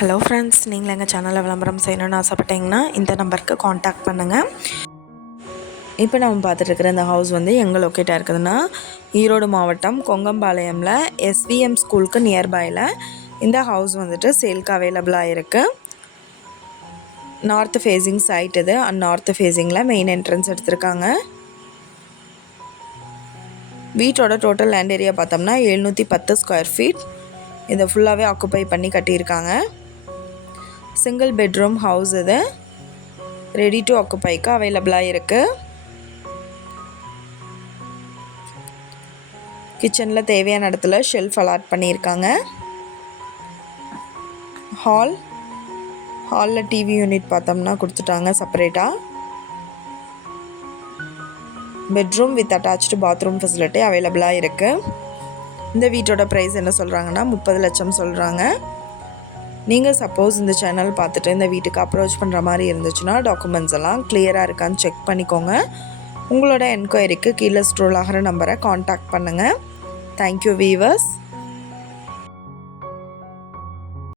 Hello friends, நீங்கள் எங்கள் சேனலில் விளம்பரம் செய்யணும்னு ஆசைப்பட்டீங்கன்னா இந்த நம்பருக்கு காண்டாக்ட் பண்ணுங்கள். இப்போ நம்ம பார்த்துட்ருக்கிற இந்த ஹவுஸ் வந்து எங்கே லொக்கேட்டாக இருக்குதுன்னா, ஈரோடு மாவட்டம் கொங்கம்பாளையமில் எஸ்விஎம் ஸ்கூலுக்கு நியர்பையில் இந்த ஹவுஸ் வந்துட்டு சேல்க்கு அவைலபிளாக இருக்குது. நார்த் ஃபேஸிங் சைட் இது. நார்த் ஃபேஸிங்கில் மெயின் என்ட்ரன்ஸ் எடுத்திருக்காங்க. வீட்டோட டோட்டல் லேண்ட் ஏரியா பார்த்தோம்னா 710 ஸ்கொயர் ஃபீட். இதை ஃபுல்லாகவே ஆக்குப்பை பண்ணி கட்டியிருக்காங்க. சிங்கிள் பெட்ரூம் ஹவுஸ் இது. ரெடி டு ஆக்குப்பைக்கு அவைலபிளாக இருக்குது. கிச்சனில் தேவையான இடத்துல ஷெல்ஃப் அலாட் பண்ணியிருக்காங்க. ஹாலில் டிவி யூனிட் பார்த்தோம்னா கொடுத்துட்டாங்க செப்பரேட்டாக. Bedroom with attached bathroom facility அவைலபிளாக இருக்குது. இந்த வீட்டோட ப்ரைஸ் என்ன சொல்கிறாங்கன்னா 30 லட்சம் சொல்கிறாங்க. நீங்கள் சப்போஸ் இந்த சேனல் பார்த்துட்டு இந்த வீட்டுக்கு அப்ரோச் பண்ணுற மாதிரி இருந்துச்சுன்னா டாக்குமெண்ட்ஸ் எல்லாம் கிளியராக இருக்கான்னு செக் பண்ணிக்கோங்க. உங்களோட என்கொயரிக்கு கீழே ஸ்க்ரோல் ஆகிற நம்பரை காண்டாக்ட் பண்ணுங்கள். Thank you viewers.